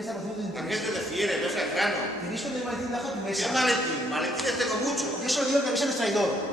interesa por tu ¿A qué interés. te refieres? Ves al grano. Te he visto en el maletín debajo de tu ¿Qué mesa. maletín? Maletines tengo mucho. Yo solo digo que avisan es traidor.